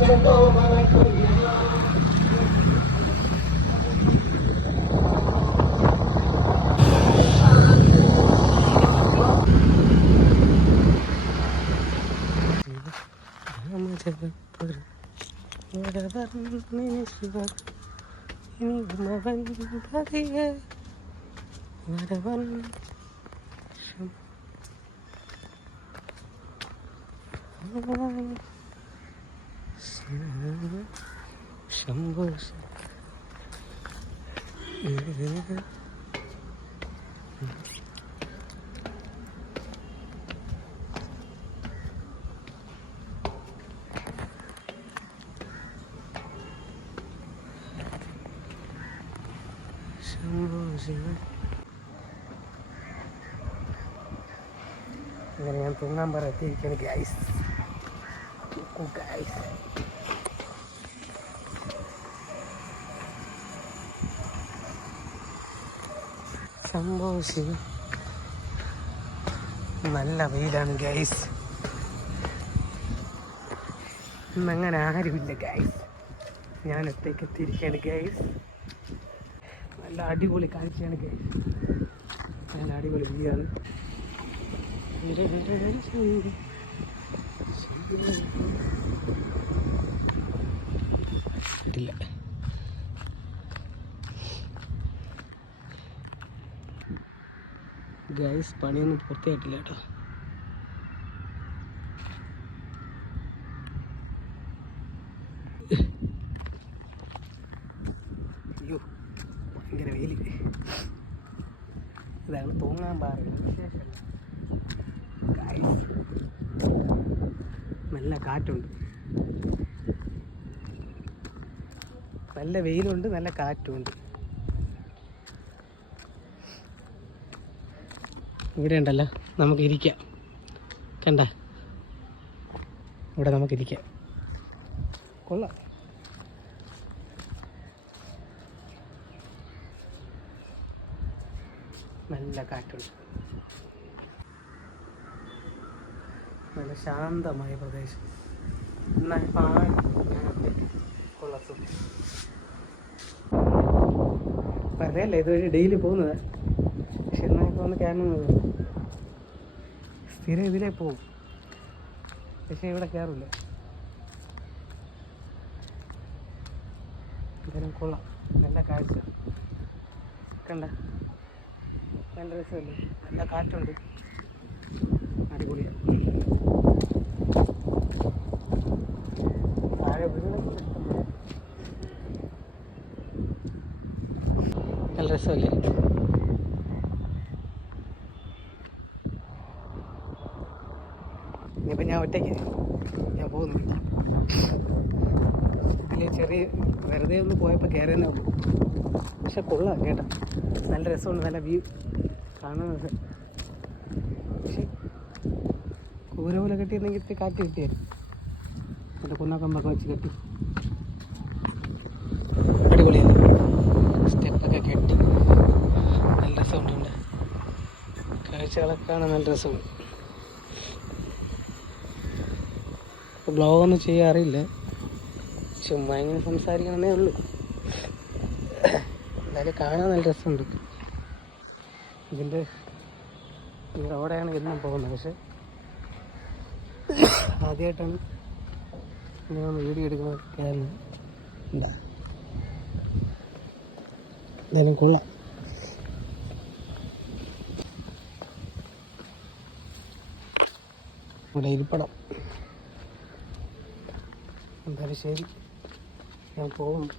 ശംഭോ അങ്ങനെ ഞാൻ തൂങ്ങാൻ പറയത്തിരിക്കുകയാണ് guys. Guys സംഭവം നല്ല വെയിലാണ് ഗൈസ്. ഇന്നങ്ങനെ ആരുമില്ല ഗൈസ്, ഞാൻ ഒറ്റയ്ക്ക് എത്തിയിരിക്കുകയാണ് ഗൈസ്. നല്ല അടിപൊളി കാഴ്ചയാണ് ഗൈസ്, നല്ല അടിപൊളി വ്യൂ ആണ്. ഇല്ല ഗൈസ്, പണിയൊന്നും പൂർത്തിയായിട്ടില്ല കേട്ടോ. അയ്യോ ഭയങ്കര വെയിൽ. ഇതാണ് തൂങ്ങാൻ പാറ. നല്ല കാറ്റുണ്ട്, നല്ല വെയിലുണ്ട്, നല്ല കാറ്റുമുണ്ട്. ഇവിടെ ഉണ്ടല്ലോ നമുക്കിരിക്കാം, കണ്ട ഇവിടെ നമുക്കിരിക്കാം, കൊള്ളാം. നല്ല കാറ്റുണ്ട്, നല്ല ശാന്തമായ പ്രദേശം. എന്നാൽ കൊള്ളാം, വെറുതെ അല്ലേ ഇതുവഴി ഡെയിലി പോകുന്നത്. പക്ഷെ എന്നായിപ്പോൾ ഒന്ന് കയറുന്നത് സ്ഥിരം ഇതിലേ പോവും, പക്ഷെ ഇവിടെ കയറില്ല. എന്തായാലും കൊള്ളാം, നല്ല കാഴ്ച കണ്ട, നല്ല രസമല്ലേ, നല്ല കാറ്റുണ്ട്, അടിപൊളിയാണ്. താഴെ വീടുകളൊക്കെ ഇഷ്ടംപോലെ, നല്ല രസമല്ലേ. ഇനിയിപ്പോൾ ഞാൻ ഒറ്റയ്ക്ക് ഞാൻ പോകുന്നില്ല. ഇതിൽ ചെറിയ വെറുതെ ഒന്ന് പോയപ്പോൾ കയറിയെന്നേ ഉള്ളൂ. പക്ഷെ കൊള്ളാം കേട്ടോ, നല്ല രസമുണ്ട്, നല്ല വ്യൂ കാണുന്നത്. പക്ഷെ കൂര പോലെ കെട്ടിയിരുന്നെങ്കിൽ ഇത്തിരി കാറ്റ് കിട്ടിയായിരുന്നു. എൻ്റെ കുന്നക്കമ്പൊക്കെ വെച്ച് കെട്ടി അടിപൊളിയാണ്. സ്റ്റെപ്പൊക്കെ കെട്ടി നല്ല രസമുണ്ട്, കാഴ്ചകളൊക്കെ കാണാൻ നല്ല രസമുണ്ട്. ബ്ലോഗൊന്നും ചെയ്യാറില്ല, ചുമ്മാ ഇങ്ങനെ സംസാരിക്കണമെന്നേ ഉള്ളൂ. എന്തായാലും കാണാൻ നല്ല രസമുണ്ട്. ഇതിൻ്റെ ഈ റോഡാണ് എന്നും പോകുന്നത്, പക്ഷെ ആദ്യമായിട്ടാണ് ഇങ്ങനെ വീഡിയോ എടുക്കുന്നത്. കാരണം എന്താ എന്തായാലും കൊള്ളാം. ഇവിടെ ഇരിപ്പണം. എന്തായാലും ശരി, ഞാൻ പോകുന്നു.